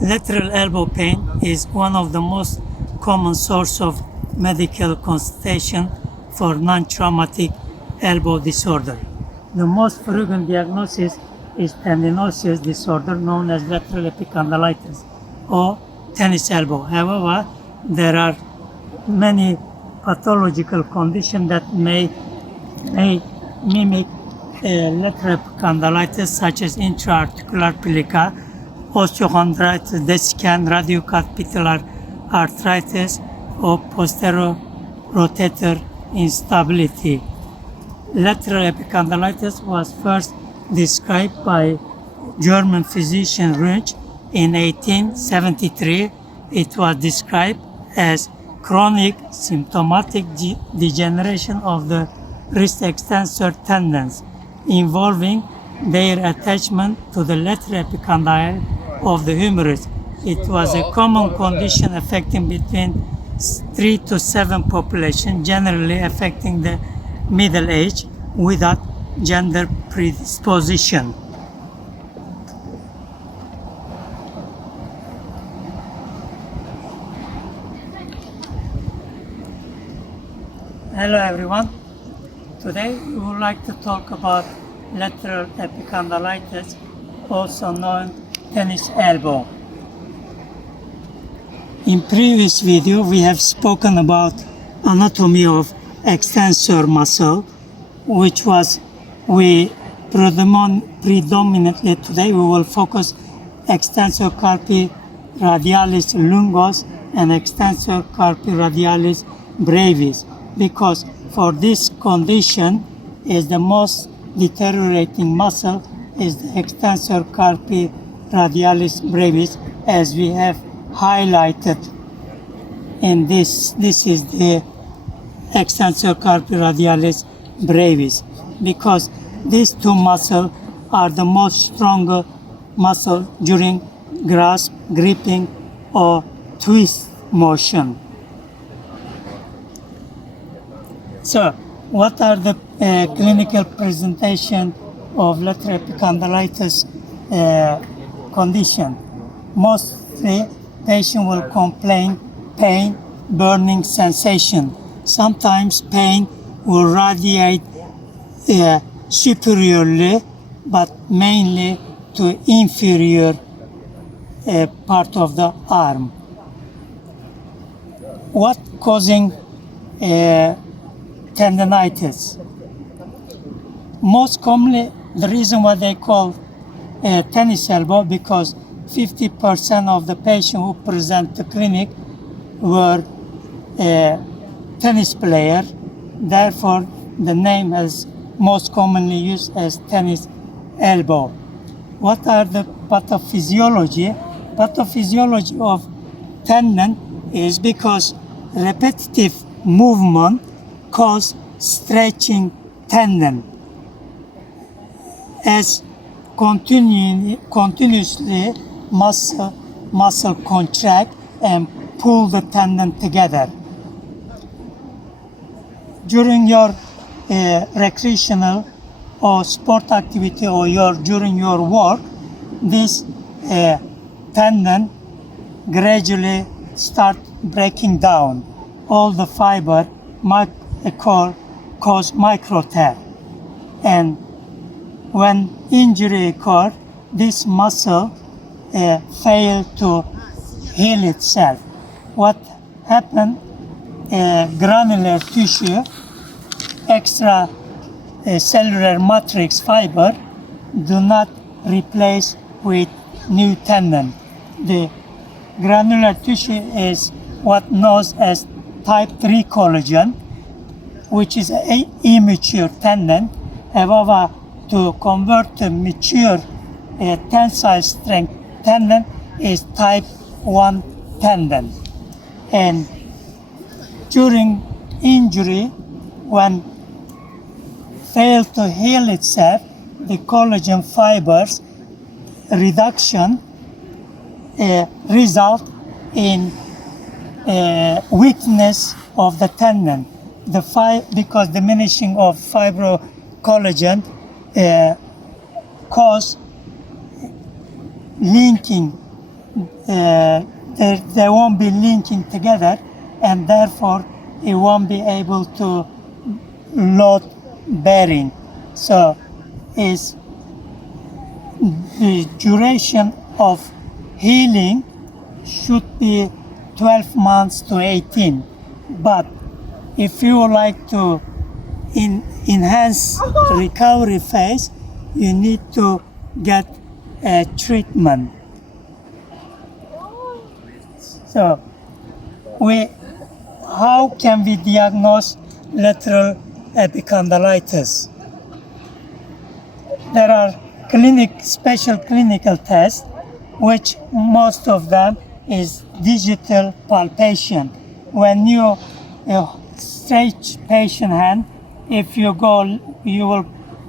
Lateral elbow pain is one of the most common source of medical consultation for non-traumatic elbow disorder. The most frequent diagnosis is tendinosis disorder known as lateral epicondylitis or tennis elbow. However, there are many pathological conditions that may mimic lateral epicondylitis, such as intra-articular plica, osteochondritis dissecans, radiocapitular arthritis, or posterior rotator instability. Lateral epicondylitis was first described by German physician Runge in 1873. It was described as chronic symptomatic degeneration of the wrist extensor tendons involving their attachment to the lateral epicondyle of the humerus. It was a common condition affecting between 3 to 7 population, generally affecting the middle age without gender predisposition. Hello everyone. Today we would like to talk about lateral epicondylitis, also known tennis elbow. In previous video we have spoken about anatomy of extensor muscle, which was predominantly today we will focus extensor carpi radialis longus and extensor carpi radialis brevis, because for this condition is the most deteriorating muscle is the extensor carpi radialis brevis, as we have highlighted in this. This is the extensor carpi radialis brevis, because these two muscles are the most stronger muscle during grasp, gripping, or twist motion. So, what are the clinical presentation of lateral epicondylitis condition? Mostly, patient will complain pain, burning sensation. Sometimes pain will radiate superiorly, but mainly to inferior part of the arm. What causing tendinitis? Most commonly, the reason why they call tennis elbow, because 50% of the patients who present to clinic were tennis player. Therefore, the name is most commonly used as tennis elbow. What are the pathophysiology? Pathophysiology of tendon is because repetitive movement cause stretching tendon. As continuously muscle contract and pull the tendon together. During your recreational or sport activity or during your work, this tendon gradually start breaking down. All the fiber cause micro tear, and when injury occurs, this muscle fail to heal itself. What happened? Granular tissue, extra cellular matrix fiber do not replace with new tendon. The granular tissue is what known as type 3 collagen, which is an immature tendon. However, to convert to mature tensile strength tendon is type 1 tendon. And during injury, when fail to heal itself, the collagen fibers reduction result in weakness of the tendon. Because diminishing of fibrocollagen cause linking they won't be linking together, and therefore it won't be able to load bearing. So is the duration of healing should be 12 months to 18. But if you would like to enhance recovery phase, you need to get a treatment. So how can we diagnose lateral epicondylitis? There are special clinical tests, which most of them is digital palpation. When you stretch patient hand, if you go, you will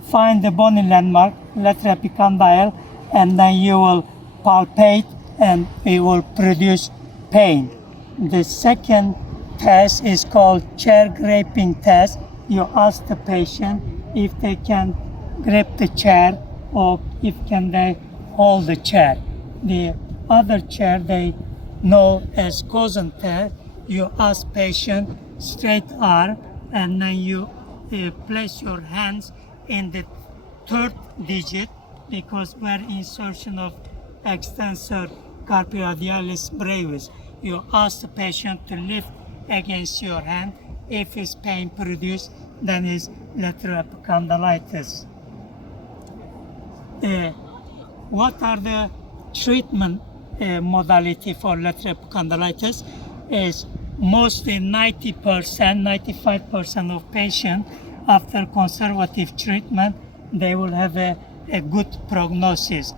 find the bony landmark, lateral epicondyle, and then you will palpate and it will produce pain. The second test is called chair gripping test. You ask the patient if they can grip the chair or if can they hold the chair. The other chair they know as Cousin test. You ask patient straight arm and then you place your hands in the third digit, because where insertion of extensor carpi radialis brevis. You ask the patient to lift against your hand. If it's pain produced, then it's lateral epicondylitis. What are the treatment modality for lateral epicondylitis? Is mostly 90%, 95% of patients after conservative treatment, they will have a good prognosis.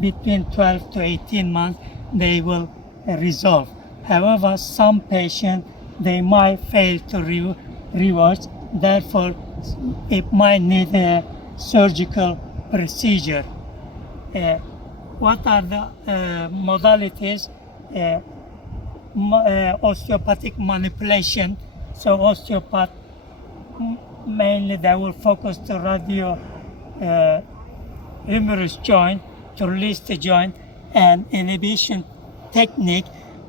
Between 12 to 18 months, they will resolve. However, some patients, they might fail to reverse. Therefore, it might need a surgical procedure. What are the modalities? Osteopathic manipulation. So osteopath, mainly they will focus to radio humerus joint to release the joint, and inhibition technique.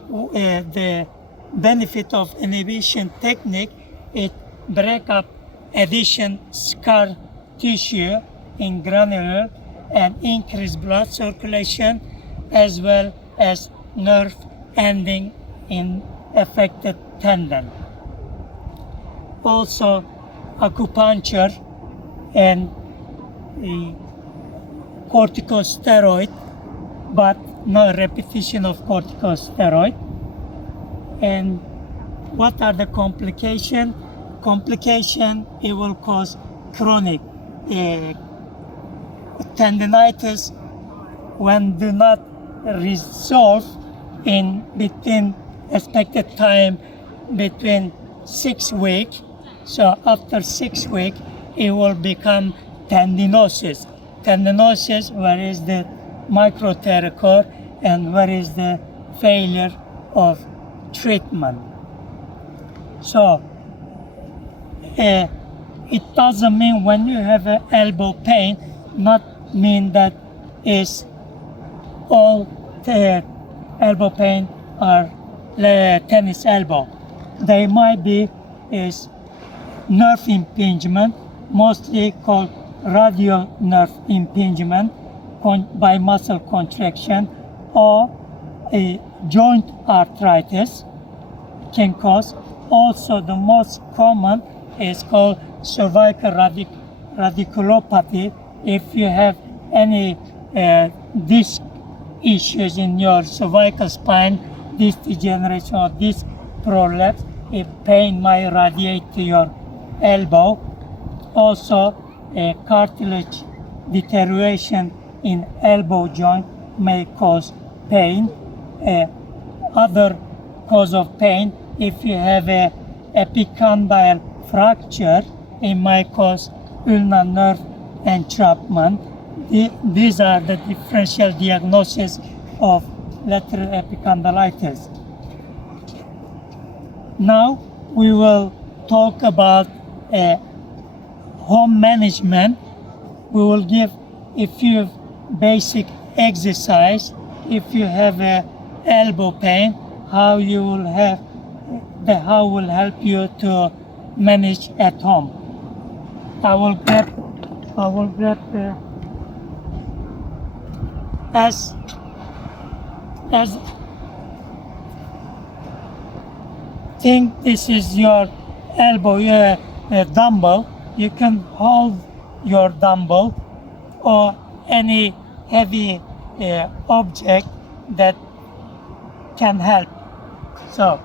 The benefit of inhibition technique, it break up adhesion scar tissue in granular and increase blood circulation, as well as nerve ending in affected tendon. Also acupuncture and corticosteroid, but no repetition of corticosteroid. And what are the complications? Complication, it will cause chronic tendinitis when do not resolve in between expected time between 6 weeks. So after 6 weeks, it will become tendinosis. Tendinosis, where is the micropterychore and where is the failure of treatment. So it doesn't mean when you have an elbow pain, not mean that is all the elbow pain are tennis elbow. They might be is nerve impingement, mostly called radial nerve impingement by muscle contraction, or a joint arthritis can cause. Also, the most common is called cervical radiculopathy. If you have any disc issues in your cervical spine, disc degeneration or disc prolapse, if pain might radiate to your elbow. Also, cartilage deterioration in elbow joint may cause pain. Other cause of pain, if you have a epicondyle fracture, it might cause ulnar nerve entrapment. These are the differential diagnosis of lateral epicondylitis. Now we will talk about home management. We will give a few basic exercise. If you have a elbow pain, how will help you to manage at home. I will grab the as think this is your elbow dumbbell. You can hold your dumbbell or any heavy object that can help. So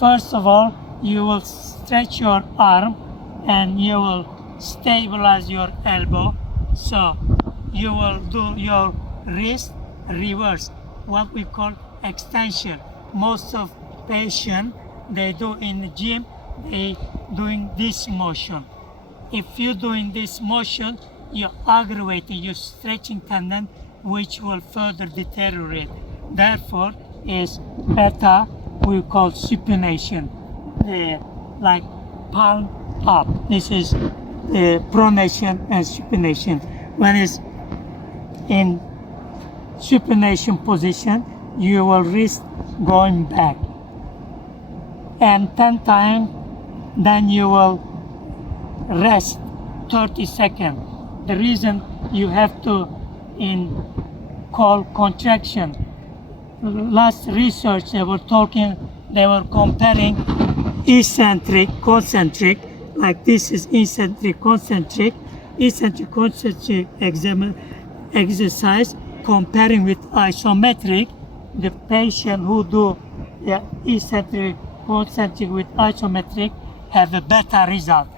first of all, you will stretch your arm and you will stabilize your elbow. So you will do your wrist reverse, what we call extension. Most of patients, they do in the gym, they doing this motion. If you're doing this motion, you're aggravating your stretching tendon, which will further deteriorate. Therefore, is better we call supination, like palm up. This is pronation and supination. When it's in supination position, you will wrist going back, and 10 times, then you will rest 30 seconds. The reason you have to call contraction. Last research they were comparing eccentric, concentric, like this is eccentric, concentric exercise comparing with isometric. The patient who do eccentric, concentric with isometric have a better result.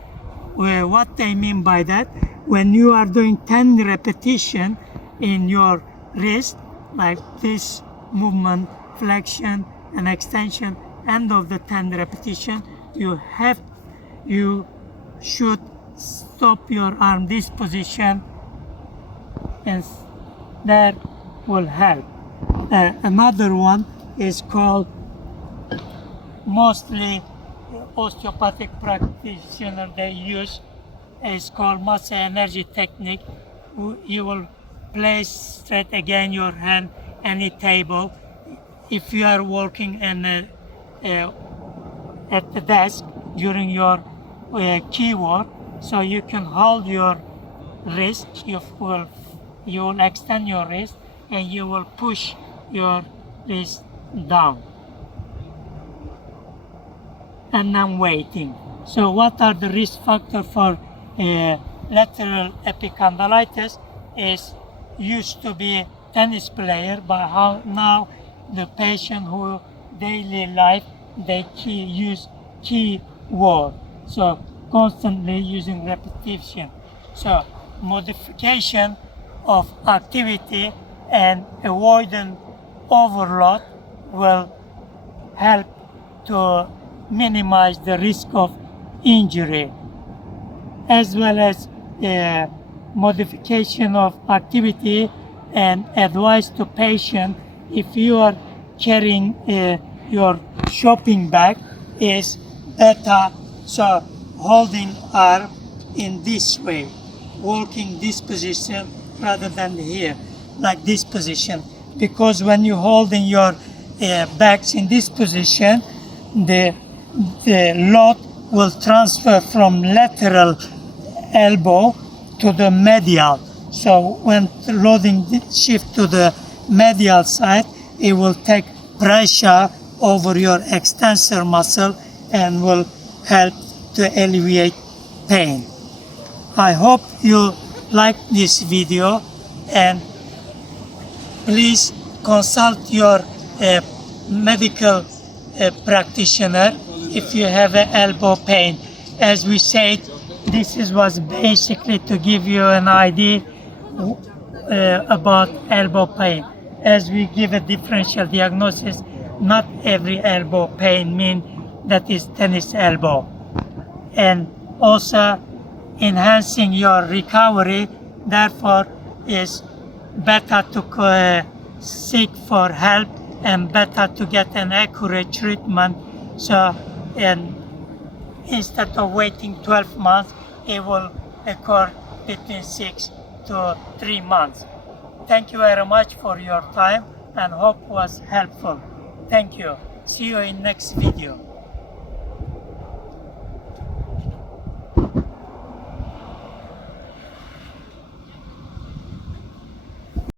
What they mean by that, when you are doing 10 repetition in your wrist, like this movement, flexion and extension, end of the 10 repetition, you should stop your arm this position, and that will help. Another one is called, mostly osteopathic practitioner they use, is called muscle energy technique. You will place straight again your hand any table. If you are working at the desk during your keyboard, so you can hold your wrist, you will extend your wrist and you will push your wrist down. And I'm waiting. So what are the risk factors for lateral epicondylitis? Is used to be tennis player, but now the patient who daily life they use keyboard. So constantly using repetition. So modification of activity and avoiding overload will help to minimize the risk of injury, as well as modification of activity and advice to patient. If you are carrying your shopping bag, is better so holding arm in this way, walking this position rather than here, like this position, because when you holding your bags in this position, the load will transfer from lateral elbow to the medial. So when loading shift to the medial side, it will take pressure over your extensor muscle and will help to alleviate pain. I hope you like this video, and please consult your medical practitioner if you have an elbow pain. As we said, this was basically to give you an idea about elbow pain. As we give a differential diagnosis, not every elbow pain means that is tennis elbow. And also enhancing your recovery, therefore is better to seek for help and better to get an accurate treatment. So, and instead of waiting 12 months, it will occur between 6 to 3 months. Thank you very much for your time. and hope was helpful. Thank you. See you in next video.